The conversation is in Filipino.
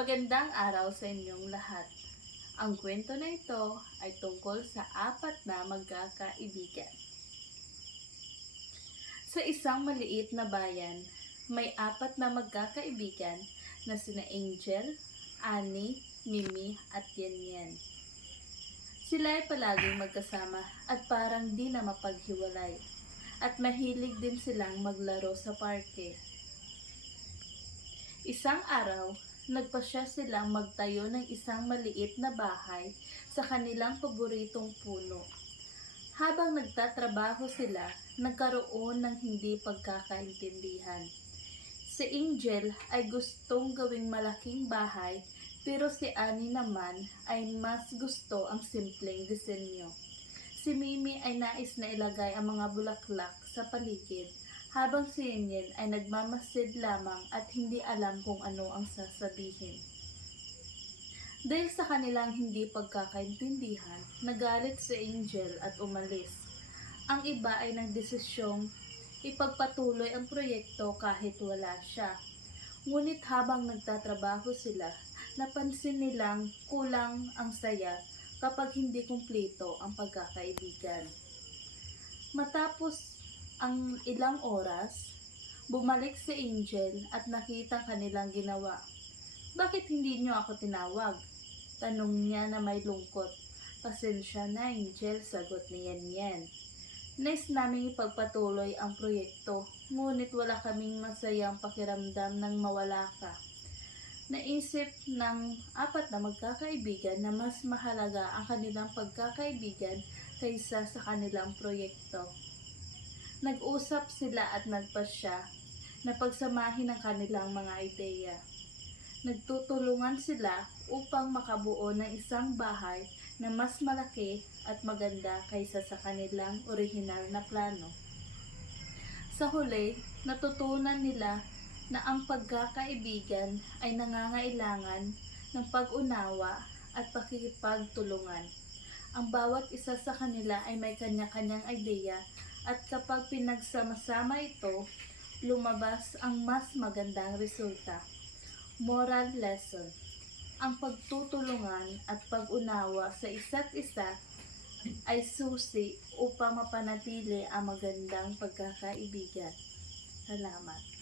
Magandang araw sa inyong lahat. Ang kwento na ito ay tungkol sa apat na magkakaibigan. Sa isang maliit na bayan, may apat na magkakaibigan na sina Angel, Annie, Mimi at Yan. Sila ay palaging magkasama at parang di na mapaghiwalay. At mahilig din silang maglaro sa parke. Isang araw, nagpasya silang magtayo ng isang maliit na bahay sa kanilang paboritong puno. Habang nagtatrabaho sila, nagkaroon ng hindi pagkakaintindihan. Si Angel ay gustong gawing malaking bahay, pero si Annie naman ay mas gusto ang simpleng disenyo. Si Mimi ay nais na ilagay ang mga bulaklak sa paligid, habang si Yan ay nagmamasid lamang at hindi alam kung ano ang sasabihin. Dahil sa kanilang hindi pagkakaintindihan, nagalit si Angel at umalis. Ang iba ay nagdesisyong ipagpatuloy ang proyekto kahit wala siya. Ngunit habang nagtatrabaho sila, napansin nilang kulang ang saya kapag hindi kumpleto ang pagkakaibigan. Matapos ang ilang oras, bumalik si Angel at nakita kanilang ginawa. "Bakit hindi niyo ako tinawag?" Tanong niya na may lungkot. "Pasensya na, Angel," sagot ni Yan. "Nais naming ipagpatuloy ang proyekto, ngunit wala kaming masayang pakiramdam nang mawala ka." Naisip ng apat na magkakaibigan na mas mahalaga ang kanilang pagkakaibigan kaysa sa kanilang proyekto. Nag-usap sila at nagpasya na pagsamahin ang kanilang mga ideya. Nagtutulungan sila upang makabuo ng isang bahay na mas malaki at maganda kaysa sa kanilang orihinal na plano. Sa huli, natutunan nila na ang pagkakaibigan ay nangangailangan ng pag-unawa at pakikipagtulungan. Ang bawat isa sa kanila ay may kanya-kanyang ideya at kapag pinagsama-sama ito, lumabas ang mas magandang resulta. Moral lesson: ang pagtutulungan at pag-unawa sa isa't isa ay susi upang mapanatili ang magandang pagkakaibigan. Salamat.